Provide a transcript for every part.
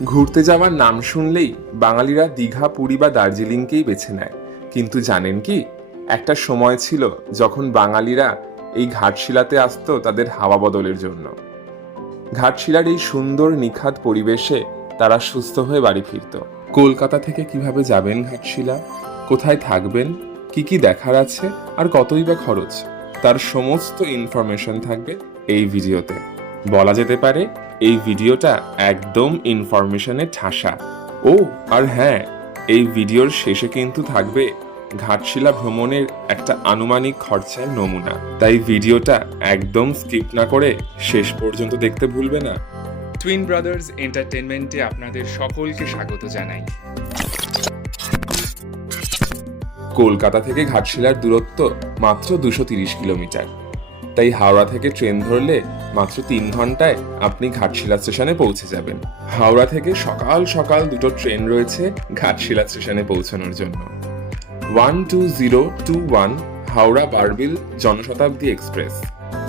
ঘুরতে যাওয়ার নাম শুনলেই বাঙালিরা দীঘা, পুরী বা দার্জিলিংকেই বেছে নেয়। কিন্তু জানেন কি, একটা সময় ছিল যখন বাঙালিরা এই ঘাটশিলাতে আসতো তাদের হাওয়া বদলের জন্য। ঘাটশিলার এই সুন্দর নিখাত পরিবেশে তারা সুস্থ হয়ে বাড়ি ফিরত। কলকাতা থেকে কিভাবে যাবেন ঘাটশিলা, কোথায় থাকবেন, কি কি দেখার আছে আর কতই বা খরচ, তার সমস্ত ইনফরমেশন থাকবে এই ভিডিওতে। বলা যেতে পারে এই ভিডিওটা একদম ইনফরমেশনে ঠাসা। ও আর হ্যাঁ, এই ভিডিওর শেষে কিন্তু থাকবে ঘাটশিলা ভ্রমণের একটা আনুমানিক খরচার নমুনা। তাই ভিডিওটা একদম স্কিপ না করে শেষ পর্যন্ত দেখতে ভুলবে না। টুইন ব্রাদার্স এন্টারটেনমেন্টে আপনাদের সকলকে স্বাগত জানাই। কলকাতা থেকে ঘাটশিলার দূরত্ব মাত্র 230 কিলোমিটার। তাই হাওড়া থেকে ট্রেন ধরলে মাত্র 3 ঘন্টায় আপনি ঘাটশিলা স্টেশনে পৌঁছে যাবেন। হাওড়া থেকে সকাল সকাল দুটো ট্রেন রয়েছে ঘাটশিলা স্টেশনে পৌঁছানোর জন্য। 12021 হাওড়া বারবিল জনশতাব্দী এক্সপ্রেস,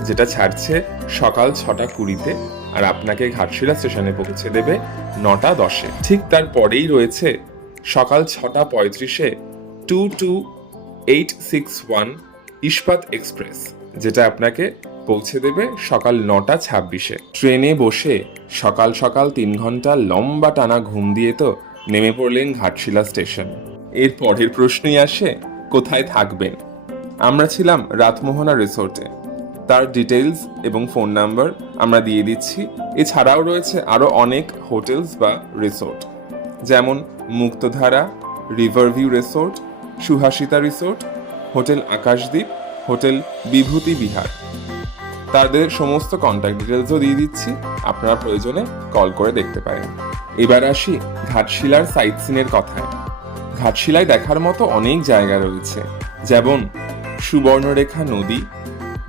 যেটা ছাড়ছে সকাল 6:20 আর আপনাকে ঘাটশিলা স্টেশনে পৌঁছে দেবে 9:10। ঠিক তারপরেই রয়েছে সকাল 6:35 22861 ইস্পাত এক্সপ্রেস, যেটা আপনাকে পৌঁছে দেবে সকাল 9:26। ট্রেনে বসে সকাল সকাল 3 ঘন্টা লম্বা টানা ঘুম দিয়ে তো নেমে পড়লেন ঘাটশিলা স্টেশন। এর পরের প্রশ্নই আসে, কোথায় থাকবেন? আমরা ছিলাম রাতমোহনা রিসোর্টে। তার ডিটেইলস এবং ফোন নাম্বার আমরা দিয়ে দিচ্ছি। এছাড়াও রয়েছে আরও অনেক হোটেলস বা রিসোর্ট, যেমন Muktadhara, riverview resort, Suhasita resort, hotel Akashdeep, hotel Bibhuti Bihar. তাদের সমস্ত কন্ট্যাক্ট ডিটেলসও দিয়ে দিচ্ছি, আপনারা প্রয়োজনে কল করে দেখতে পারেন। এবার আসি ঘাটশিলার সাইট সিনের কথায়। ঘাটশিলায় দেখার মতো অনেক জায়গা রয়েছে, যেমন সুবর্ণরেখা নদী,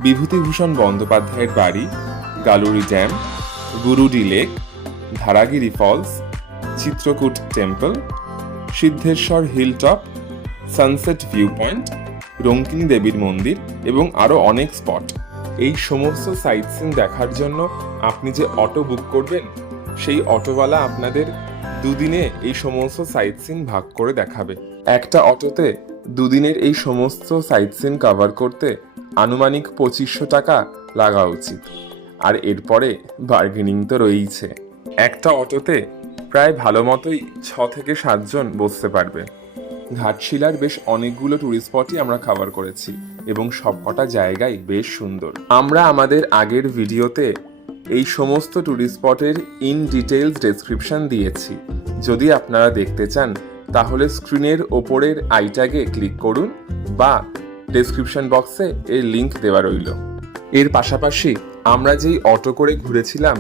বিভূতিভূষণ বন্দ্যোপাধ্যায়ের বাড়ি, Galudih dam, Gurudi lake, Dharagiri falls, Chitrakoot temple, Siddheshwar hilltop, sunset view point, Rankini দেবীর মন্দির এবং আরও অনেক স্পট। এই সমস্ত সাইট সিন দেখার জন্য আপনি যে অটো বুক করবেন, সেই অটোওয়ালা আপনাদের দুদিনে এই সমস্ত সাইট সিন ভাগ করে দেখাবে। একটা অটোতে দুদিনের এই সমস্ত সাইট সিন কভার করতে আনুমানিক 2500 টাকা লাগা উচিত। আর এরপরে বার্গেনিং তো রয়েইছে। একটা অটোতে প্রায় ভালো মতোই 6 থেকে 7 জন বসতে পারবে। ঘাটশিলার বেশ অনেকগুলো টুরিস্ট স্পটই আমরা কভার করেছি এবং সবকটা জায়গাই বেশ সুন্দর। আমরা আমাদের আগের ভিডিওতে এই সমস্ত টুরিস্ট স্পটের ইন ডিটেইলস ডেসক্রিপশন দিয়েছি। যদি আপনারা দেখতে চান তাহলে স্ক্রিনের ওপরের আই ট্যাগে ক্লিক করুন বা ডেসক্রিপশন বক্সে এর লিংক দেওয়া রইল। এর পাশাপাশি আমরা যেই অটো করে ঘুরেছিলাম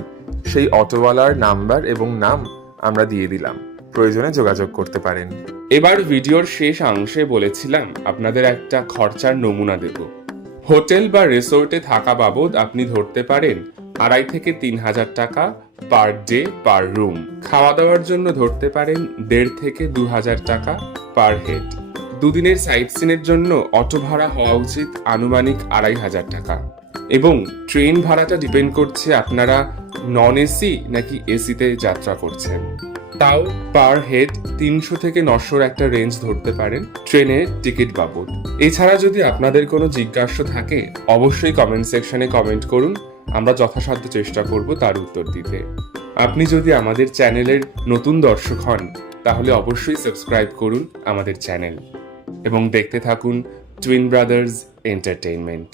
সেই অটোওয়ালার নাম্বার এবং নাম আমরা দিয়ে দিলাম, প্রয়োজনে যোগাযোগ করতে পারেন। এবার ভিডিওর শেষ অংশে বলেছিলাম আপনাদের একটা খরচার নমুনা দেব। হোটেল বা রিসোর্টে থাকা বাবদ আপনি ধরতে পারেন 2,500 থেকে 3,000 টাকা পার ডে পার রুম। খাওয়া দাওয়ার জন্য ধরতে পারেন 1,500 থেকে 2,000 টাকা পার হেড। দুদিনের সাইট সিনের জন্য অটো ভাড়া হওয়া উচিত আনুমানিক 2,500 টাকা। এবং ট্রেন ভাড়াটা ডিপেন্ড করছে আপনারা নন এসি নাকি এসিতে যাত্রা করছেন। তাও পার হেড 300 থেকে 900 একটা রেঞ্জ ধরতে পারেন ট্রেনের টিকিট বাবদ। এছাড়া যদি আপনাদের কোনো জিজ্ঞাসা থাকে অবশ্যই কমেন্ট সেকশনে কমেন্ট করুন, আমরা যথাসাধ্য চেষ্টা করব তার উত্তর দিতে। আপনি যদি আমাদের চ্যানেলের নতুন দর্শক হন তাহলে অবশ্যই সাবস্ক্রাইব করুন আমাদের চ্যানেল এবং দেখতে থাকুন টুইন ব্রাদার্স এন্টারটেইনমেন্ট।